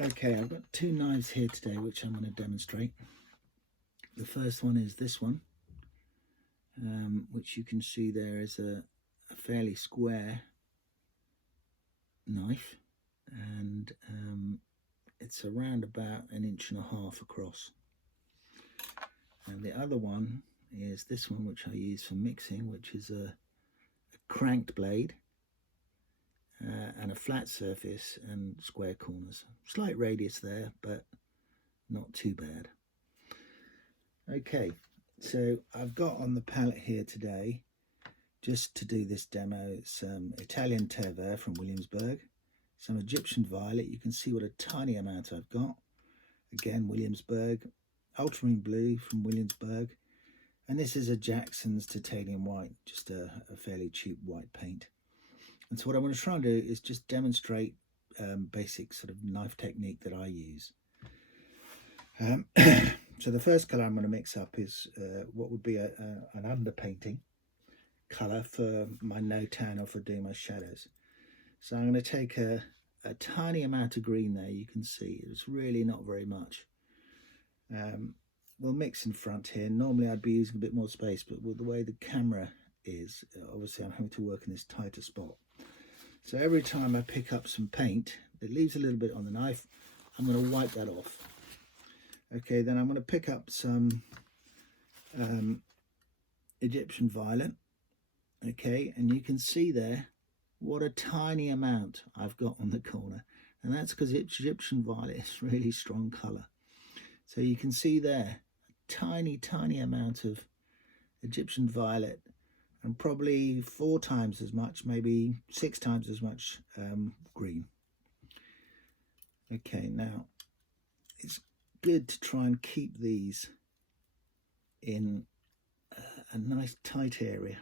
Okay, I've got two knives here today which I'm going to demonstrate. The first one is this one, which you can see there is a fairly square knife, and it's around about 1.5 inches across. And the other one is this one, which I use for mixing, which is a cranked blade and a flat surface and square corners. Slight radius there, but not too bad. Okay, so I've got on the palette here today, just to do this demo, some Italian Terre from Williamsburg, some Egyptian Violet. You can see what a tiny amount I've got. Again, Williamsburg, Ultramarine Blue from Williamsburg, and this is a Jackson's Titanium White, just a fairly cheap white paint. And so what I want to try and do is just demonstrate basic sort of knife technique that I use. So the first colour I'm going to mix up is what would be an underpainting colour for my no tan or for doing my shadows. So I'm going to take a tiny amount of green there. You can see it's really not very much. We'll mix in front here. Normally I'd be using a bit more space, but with the way the camera is, obviously I'm having to work in this tighter spot. So every time I pick up some paint that leaves a little bit on the knife, I'm going to wipe that off. Okay, then I'm going to pick up some Egyptian Violet. Okay, and you can see there what a tiny amount I've got on the corner, and that's because Egyptian Violet is really strong colour. So you can see there a tiny amount of Egyptian Violet, and probably 4 times as much, maybe 6 times as much green. Okay, now it's good to try and keep these in a nice tight area.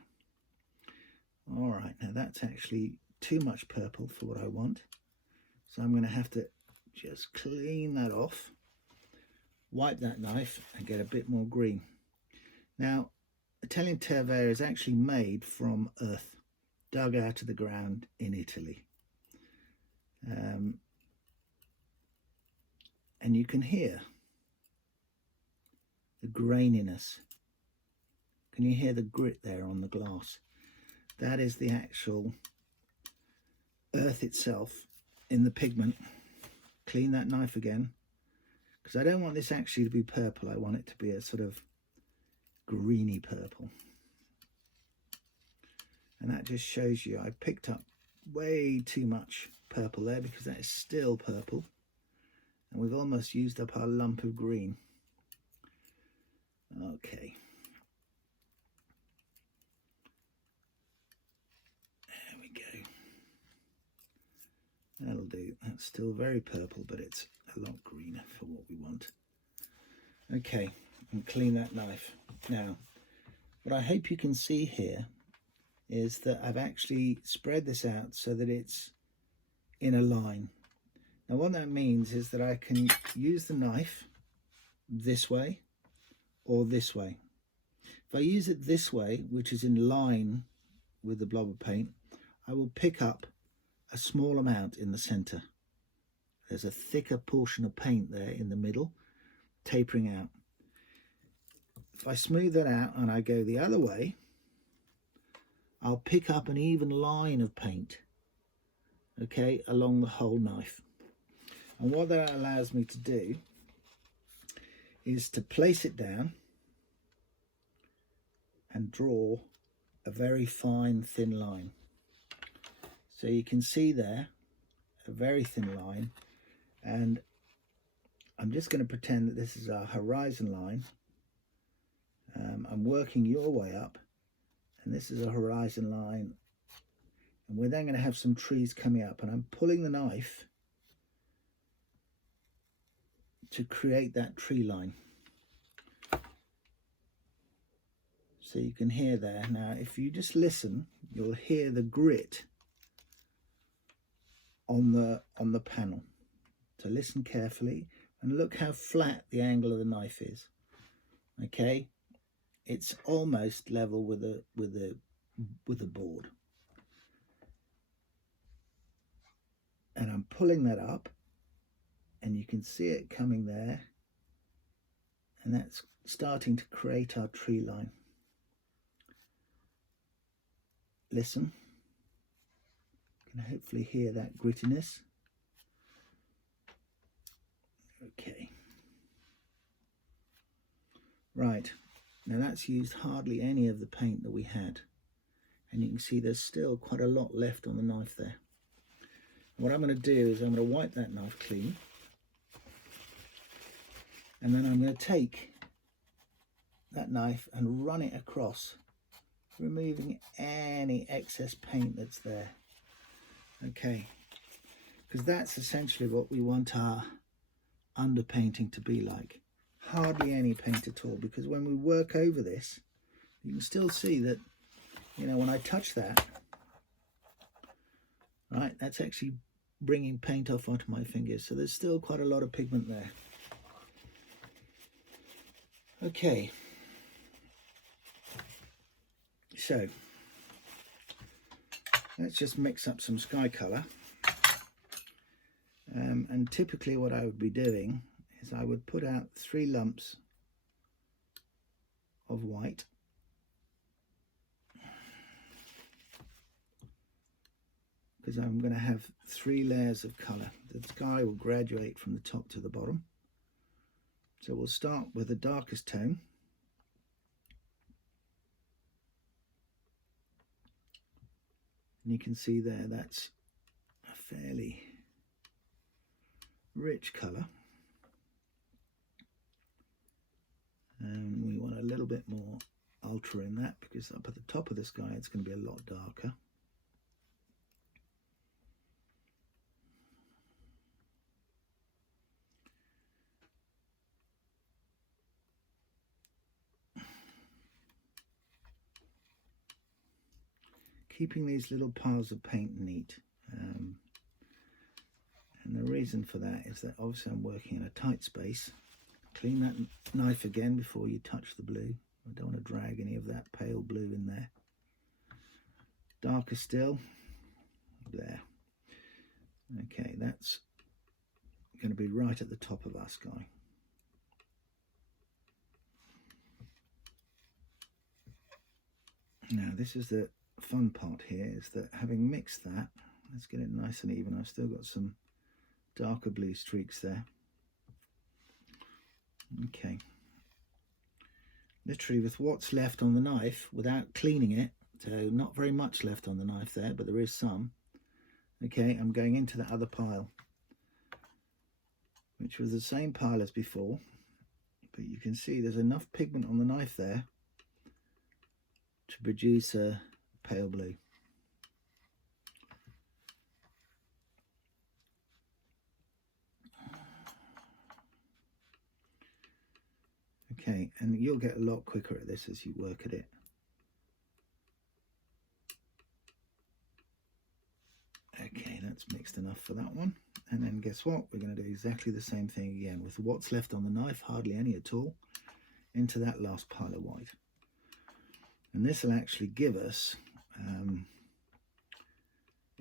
All right, now that's actually too much purple for what I want, so I'm going to have to just clean that off, wipe that knife and get a bit more green. Now, Italian Terre is actually made from earth, dug out of the ground in Italy. And you can hear the graininess. Can you hear the grit there on the glass? That is the actual earth itself in the pigment. Clean that knife again, because I don't want this actually to be purple. I want it to be a sort of greeny purple. And that just shows you I picked up way too much purple there, because that is still purple. And we've almost used up our lump of green. Okay. There we go. That'll do. That's still very purple, but it's a lot greener for what we want. Okay, and clean that knife. Now, what I hope you can see here is that I've actually spread this out so that it's in a line. Now what that means is that I can use the knife this way or this way. If I use it this way, which is in line with the blob of paint, I will pick up a small amount in the center. There's a thicker portion of paint there in the middle, tapering out. If I smooth that out and I go the other way, I'll pick up an even line of paint, okay, along the whole knife. And what that allows me to do is to place it down and draw a very fine thin line. So you can see there a very thin line, and I'm just going to pretend that this is our horizon line. I'm working your way up, and this is a horizon line, and we're then going to have some trees coming up, and I'm pulling the knife to create that tree line. So you can hear there. Now if you just listen, you'll hear the grit on the panel. So listen carefully and look how flat the angle of the knife is. Okay, it's almost level with the board. And I'm pulling that up, and you can see it coming there, and that's starting to create our tree line. Listen, you can hopefully hear that grittiness. Okay, right, now that's used hardly any of the paint that we had, and you can see there's still quite a lot left on the knife there. What I'm going to do is I'm going to wipe that knife clean, and then I'm going to take that knife and run it across, removing any excess paint that's there. Okay, because that's essentially what we want our underpainting to be like. Hardly any paint at all, because when we work over this, you can still see that, you know, when I touch that, right, that's actually bringing paint off onto my fingers. So there's still quite a lot of pigment there. Okay, so let's just mix up some sky colour. And typically what I would be doing is I would put out 3 lumps of white, because I'm going to have 3 layers of colour. The sky will graduate from the top to the bottom. So we'll start with the darkest tone. And you can see there that's a fairly rich colour. And we want a little bit more ultra in that, because up at the top of the sky it's going to be a lot darker. Keeping these little piles of paint neat. And the reason for that is that obviously I'm working in a tight space. Clean that knife again before you touch the blue. I don't want to drag any of that pale blue in there. Darker still, there. Okay, that's going to be right at the top of our sky. Now this is the fun part here, is that having mixed that, let's get it nice and even. I've still got some darker blue streaks there. Okay, literally with what's left on the knife without cleaning it, so not very much left on the knife there, but there is some. Okay, I'm going into that other pile, which was the same pile as before, but you can see there's enough pigment on the knife there to produce a pale blue. Okay, and you'll get a lot quicker at this as you work at it. Okay, that's mixed enough for that one. And then guess what? We're going to do exactly the same thing again with what's left on the knife, hardly any at all, into that last pile of white. And this will actually give us, in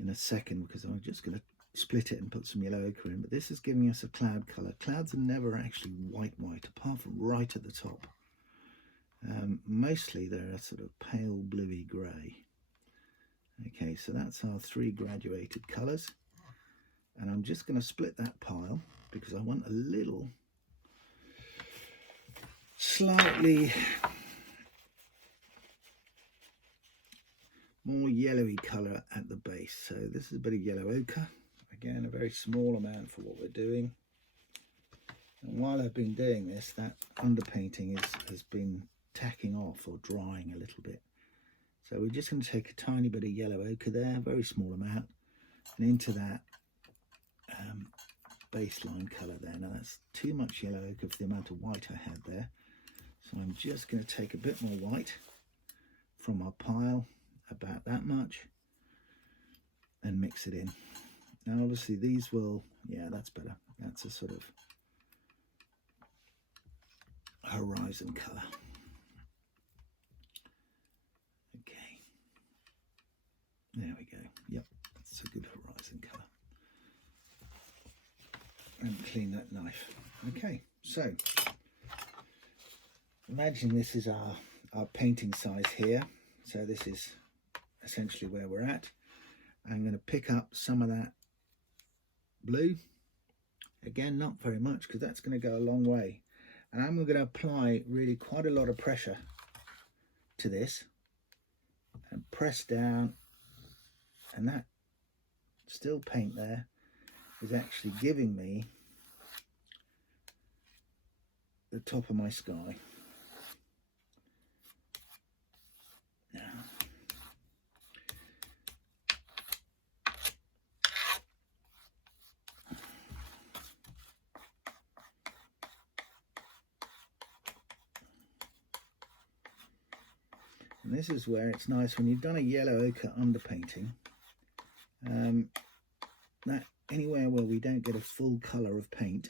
a second, because I'm just going to split it and put some yellow ochre in, but this is giving us a cloud colour. Clouds are never actually white, apart from right at the top. Mostly they're a sort of pale bluey grey. Okay, so that's our 3 graduated colours, and I'm just going to split that pile because I want a little slightly more yellowy colour at the base. So this is a bit of yellow ochre, again a very small amount for what we're doing. And while I've been doing this, that underpainting has been tacking off or drying a little bit. So we're just going to take a tiny bit of yellow ochre there, very small amount, and into that baseline colour there. Now that's too much yellow ochre for the amount of white I had there. So I'm just going to take a bit more white from our pile, about that much, and mix it in. Now obviously these will, yeah, that's better. That's a sort of horizon colour. Okay, there we go. Yep, that's a good horizon colour. and clean that knife. Okay, so imagine this is our painting size here. So this is essentially where we're at. I'm going to pick up some of that blue. Again, not very much because that's going to go a long way. And I'm going to apply really quite a lot of pressure to this and press down, and that still paint there is actually giving me the top of my sky. Now, and this is where it's nice when you've done a yellow ochre underpainting, that anywhere where we don't get a full colour of paint.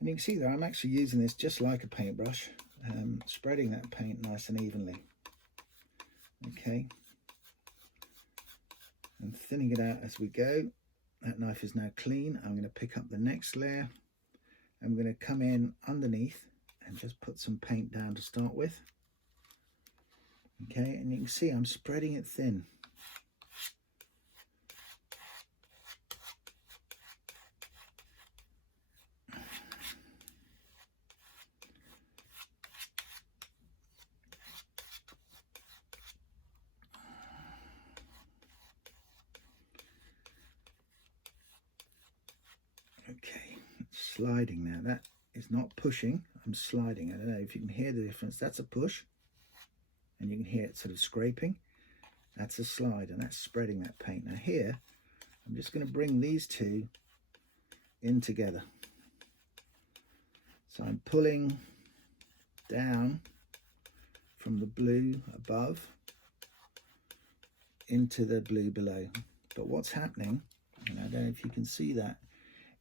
And you can see there I'm actually using this just like a paintbrush, spreading that paint nice and evenly. Okay, and thinning it out as we go. That knife is now clean. I'm going to pick up the next layer. I'm going to come in underneath and just put some paint down to start with. Okay, and you can see I'm spreading it thin. Okay, sliding now. That is not pushing, I'm sliding. I don't know if you can hear the difference. That's a push, and you can hear it sort of scraping. That's a slide, and that's spreading that paint. Now here, I'm just going to bring these two in together. So I'm pulling down from the blue above into the blue below. But what's happening, and I don't know if you can see that,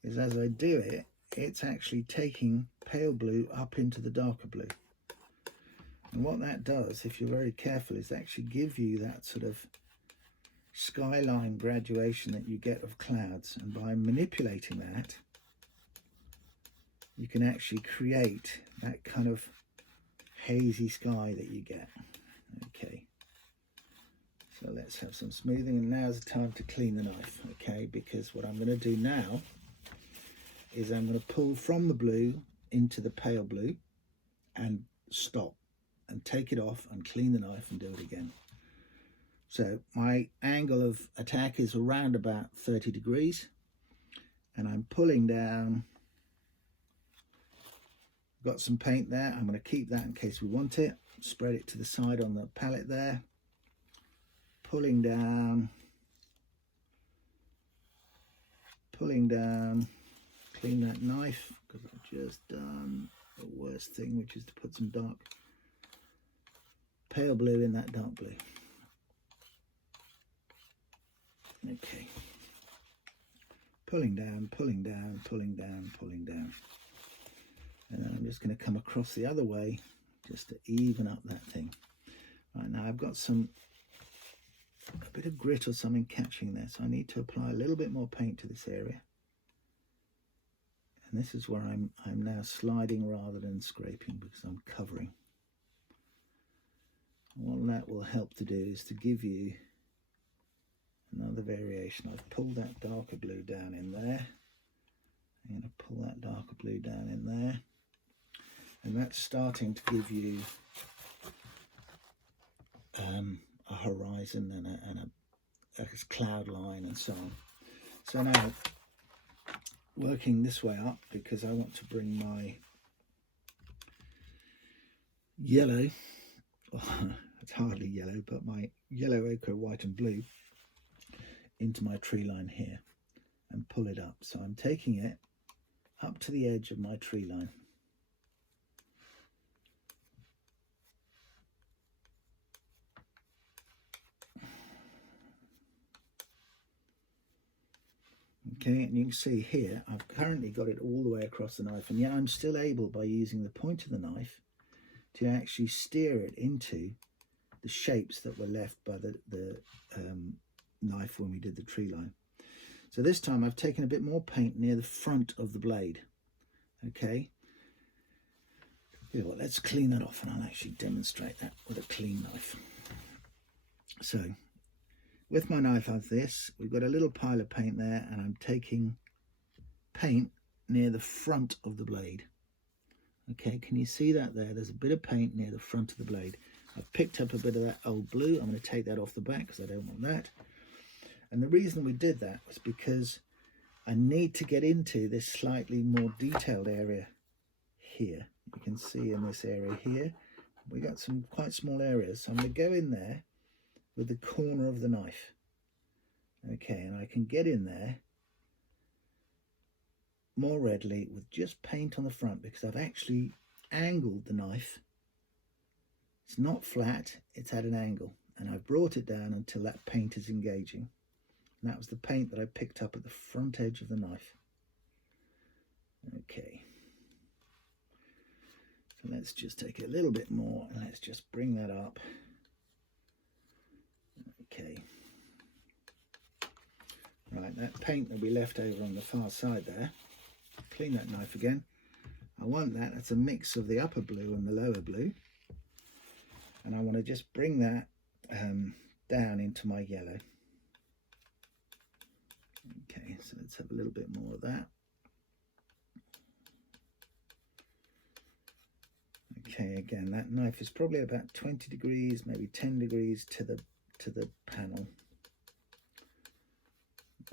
is as I do it, it's actually taking pale blue up into the darker blue. And what that does, if you're very careful, is actually give you that sort of skyline graduation that you get of clouds. And by manipulating that, you can actually create that kind of hazy sky that you get. Okay, so let's have some smoothing, and now's the time to clean the knife. Okay, because what I'm going to do now is I'm going to pull from the blue into the pale blue and stop and take it off and clean the knife and do it again. So my angle of attack is around about 30 degrees, and I'm pulling down. Got some paint there. I'm going to keep that in case we want it. Spread it to the side on the palette there. Pulling down. Pulling down. Clean that knife because I've just done the worst thing, which is to put some dark pale blue in that dark blue. Okay. Pulling down, pulling down, pulling down, pulling down. And then I'm just going to come across the other way just to even up that thing. Right, now I've got a bit of grit or something catching there, so I need to apply a little bit more paint to this area. And this is where I'm now sliding rather than scraping, because I'm covering. And what that will help to do is to give you another variation. I've pulled that darker blue down in there. I'm going to pull that darker blue down in there. And that's starting to give you a horizon and a cloud line and so on. So now, working this way up, because I want to bring my yellow, well, it's hardly yellow, but my yellow, ochre, white and blue into my tree line here and pull it up. So I'm taking it up to the edge of my tree line. Okay, and you can see here I've currently got it all the way across the knife, and yet I'm still able, by using the point of the knife, to actually steer it into the shapes that were left by the knife when we did the tree line. So this time I've taken a bit more paint near the front of the blade. Okay. Well, let's clean that off and I'll actually demonstrate that with a clean knife. So with my knife like this, we've got a little pile of paint there, and I'm taking paint near the front of the blade. Okay, can you see that there? There's a bit of paint near the front of the blade. I've picked up a bit of that old blue. I'm going to take that off the back because I don't want that. And the reason we did that was because I need to get into this slightly more detailed area here. You can see in this area here, we got some quite small areas. So I'm going to go in there with the corner of the knife. Okay, and I can get in there more readily with just paint on the front because I've actually angled the knife. It's not flat, it's at an angle, and I've brought it down until that paint is engaging. And that was the paint that I picked up at the front edge of the knife. Okay. So let's just take a little bit more and let's just bring that up. Okay. Right, that paint that we left over on the far side there, clean that knife again. I want that, that's a mix of the upper blue and the lower blue. And I want to just bring that down into my yellow. Okay, so let's have a little bit more of that. Okay, again, that knife is probably about 20 degrees, maybe 10 degrees to the panel.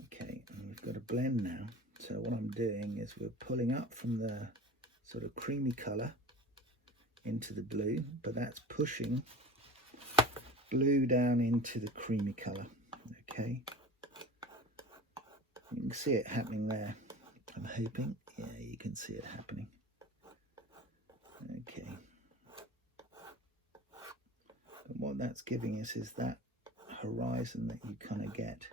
Okay, and we've got a blend now. So what I'm doing is we're pulling up from the sort of creamy colour into the blue, but that's pushing blue down into the creamy colour. Okay, you can see it happening there. I'm hoping, yeah, you can see it happening. Okay, and what that's giving us is that horizon that you kind of get.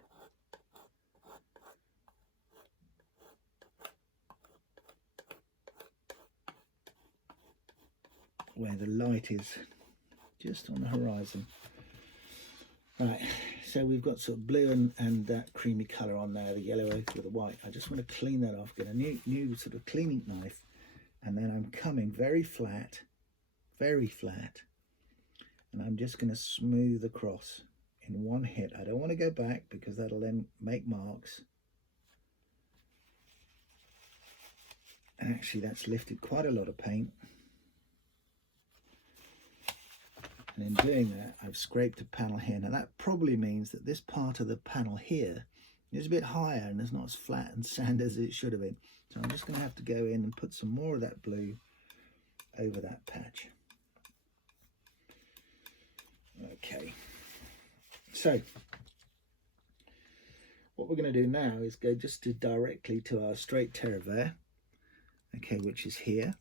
Where the light is just on the horizon. Right, so we've got sort of blue and that creamy colour on there, the yellow over with the white. I just want to clean that off, get a new sort of cleaning knife, and then I'm coming very flat, and I'm just going to smooth across in one hit. I don't want to go back because that'll then make marks. And actually that's lifted quite a lot of paint. And in doing that, I've scraped a panel here. Now that probably means that this part of the panel here is a bit higher and is not as flat and sand as it should have been. So I'm just going to have to go in and put some more of that blue over that patch. Okay, so what we're going to do now is go just directly to our straight terre, okay, which is here,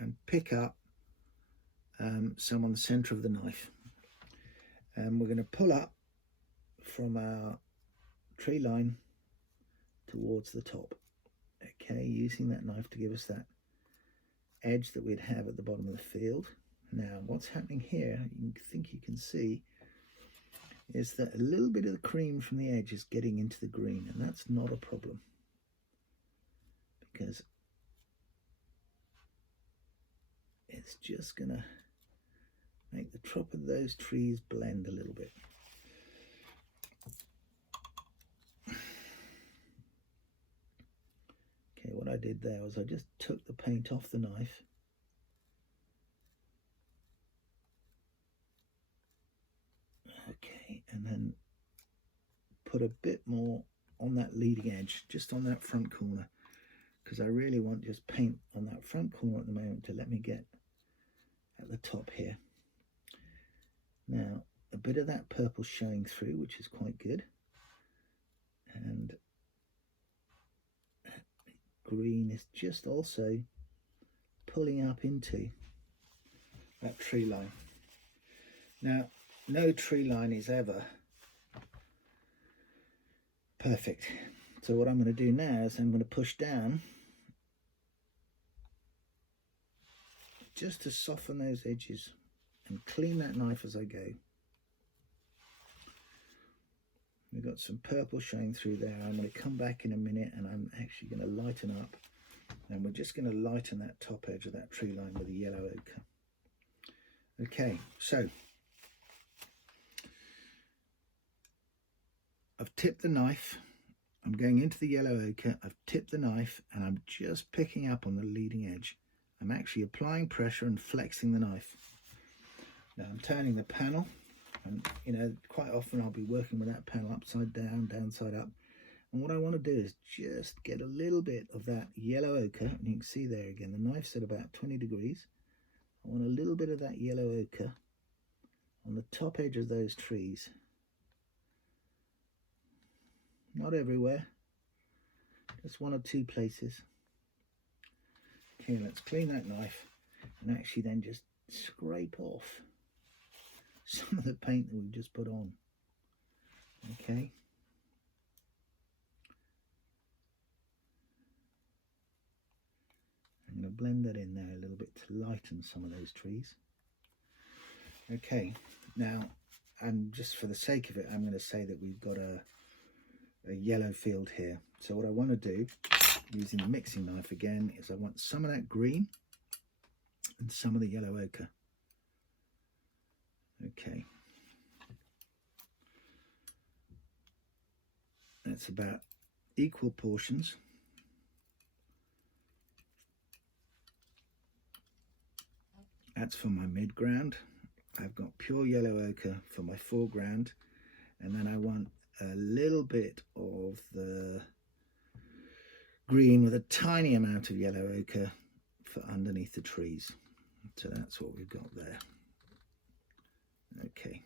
and pick up some on the center of the knife, and we're going to pull up from our tree line towards the top, okay, using that knife to give us that edge that we'd have at the bottom of the field. Now what's happening here, you think you can see, is that a little bit of the cream from the edge is getting into the green, and that's not a problem because it's just gonna make the top of those trees blend a little bit. Okay, what I did there was I just took the paint off the knife . Okay, and then put a bit more on that leading edge, just on that front corner, because I really want just paint on that front corner at the moment to let me get at the top here. Now, a bit of that purple showing through, which is quite good, and green is just also pulling up into that tree line. Now, no tree line is ever perfect. So what I'm going to do now is I'm going to push down just to soften those edges and clean that knife as I go. We've got some purple showing through there. I'm going to come back in a minute and I'm actually going to lighten up, and we're just going to lighten that top edge of that tree line with the yellow ochre. Okay, so I've tipped the knife. I'm going into the yellow ochre. I've tipped the knife and I'm just picking up on the leading edge. I'm actually applying pressure and flexing the knife. Now I'm turning the panel, and you know, quite often I'll be working with that panel upside down, downside up. And what I want to do is just get a little bit of that yellow ochre, and you can see there again, the knife's at about 20 degrees. I want a little bit of that yellow ochre on the top edge of those trees. Not everywhere, just one or two places. Okay, let's clean that knife and actually then just scrape off some of the paint that we've just put on. Okay. I'm going to blend that in there a little bit to lighten some of those trees. Okay, now, and just for the sake of it, I'm going to say that we've got a yellow field here. So what I want to do, using the mixing knife again, is I want some of that green and some of the yellow ochre. Okay. That's about equal portions. That's for my midground. I've got pure yellow ochre for my foreground, and then I want a little bit of the green with a tiny amount of yellow ochre for underneath the trees. So that's what we've got there. Okay,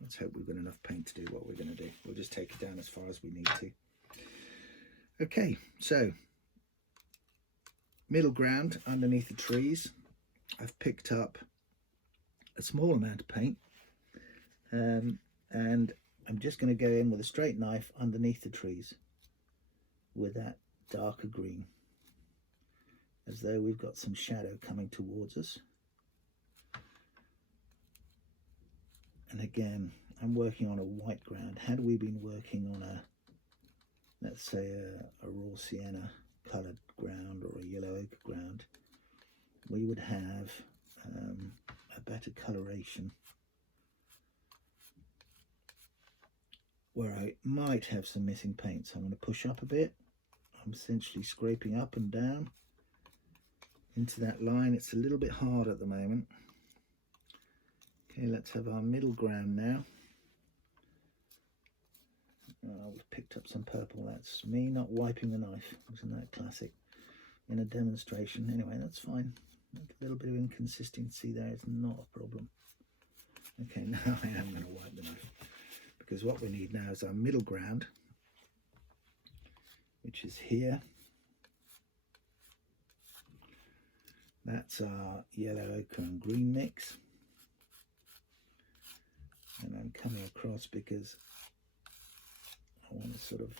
let's hope we've got enough paint to do what we're going to do. We'll just take it down as far as we need to. Okay, so middle ground underneath the trees. I've picked up a small amount of paint, and I'm just going to go in with a straight knife underneath the trees with that darker green, as though we've got some shadow coming towards us. And again, I'm working on a white ground. Had we been working on a, let's say a raw sienna coloured ground or a yellow ochre ground, we would have a better coloration, where I might have some missing paint. So I'm going to push up a bit. I'm essentially scraping up and down into that line. It's a little bit hard at the moment. Okay, let's have our middle ground now. I've picked up some purple. That's me not wiping the knife. Isn't that classic? In a demonstration. Anyway, that's fine. A little bit of inconsistency there is not a problem. Okay, now I am going to wipe the knife, because what we need now is our middle ground, which is here. That's our yellow ochre and green mix. And I'm coming across because I want to sort of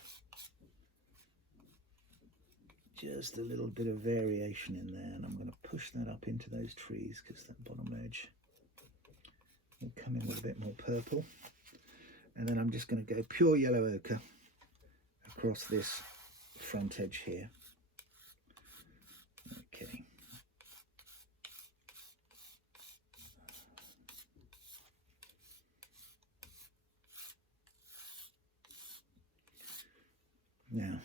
just a little bit of variation in there, and I'm going to push that up into those trees because that bottom edge will come in with a bit more purple. And then I'm just going to go pure yellow ochre across this front edge here. Okay. Now,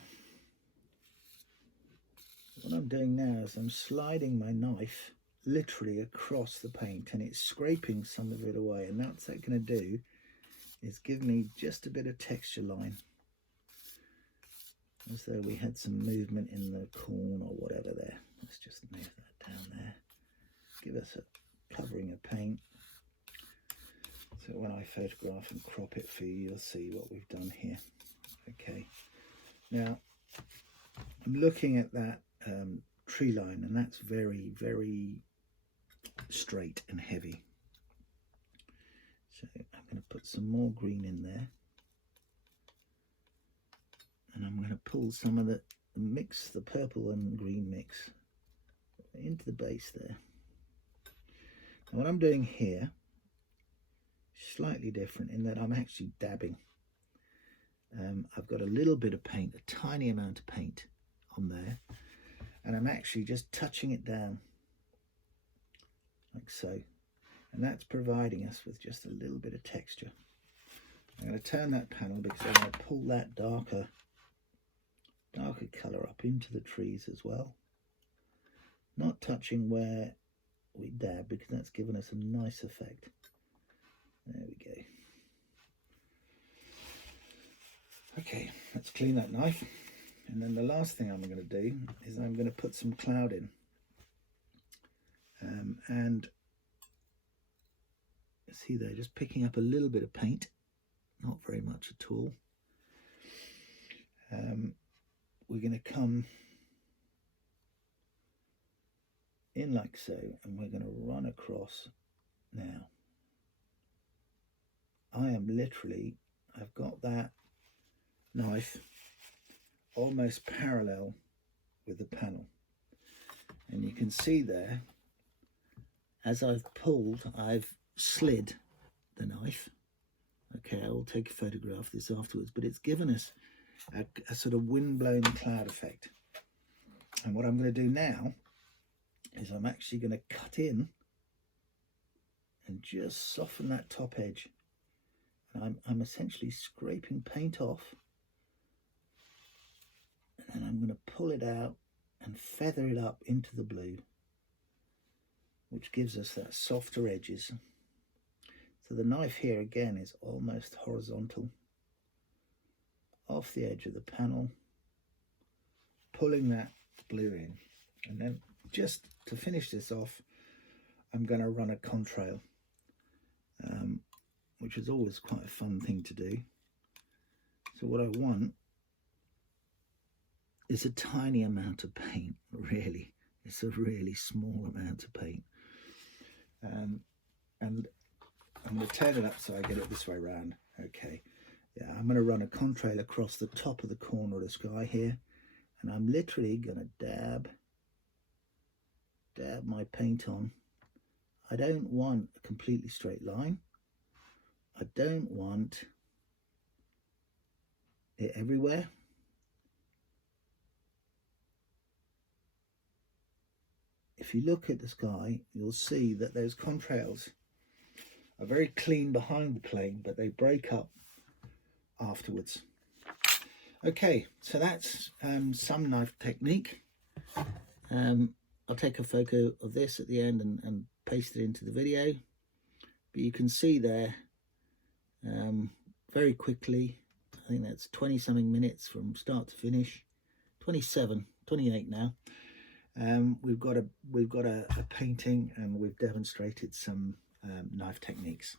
what I'm doing now is I'm sliding my knife literally across the paint, and it's scraping some of it away, and that's going to do is give me just a bit of texture line, as though we had some movement in the corn or whatever there. Let's just move that down there. Give us a covering of paint. So when I photograph and crop it for you, you'll see what we've done here. Okay. Now, I'm looking at that tree line, and that's very, very straight and heavy. So I'm going to put some more green in there, and I'm going to pull some of the mix, the purple and green mix, into the base there. And what I'm doing here is slightly different in that I'm actually dabbing. I've got a little bit of paint, a tiny amount of paint on there, and I'm actually just touching it down like so, and that's providing us with just a little bit of texture. I'm going to turn that panel because I want to pull that darker colour up into the trees as well, not touching where we dab because that's given us a nice effect. There we go. Okay, let's clean that knife, and then the last thing I'm going to do is I'm going to put some cloud in, and see there, just picking up a little bit of paint, not very much at all. We're going to come in like so, and we're going to run across. Now I am literally, I've got that knife almost parallel with the panel, and you can see there, as I've pulled, I've slid the knife. Okay, I will take a photograph of this afterwards, but it's given us a sort of wind-blown cloud effect. And what I'm going to do now is I'm actually going to cut in and just soften that top edge. And I'm essentially scraping paint off, and then I'm going to pull it out and feather it up into the blue, which gives us that softer edges. So the knife here again is almost horizontal off the edge of the panel, pulling that blue in. And then just to finish this off, I'm going to run a contrail, which is always quite a fun thing to do. So what I want is a tiny amount of paint, really. It's a really small amount of paint. And I'm going to turn it up so I get it this way around. Okay, yeah, I'm going to run a contrail across the top of the corner of the sky here, and I'm literally going to dab my paint on. I don't want a completely straight line. I don't want it everywhere. If you look at the sky, you'll see that those contrails are very clean behind the plane, but they break up afterwards. Okay, so that's some knife technique. I'll take a photo of this at the end and paste it into the video. But you can see there, very quickly, I think that's 20 something minutes from start to finish, 27, 28 now. We've got a painting, and we've demonstrated some knife techniques.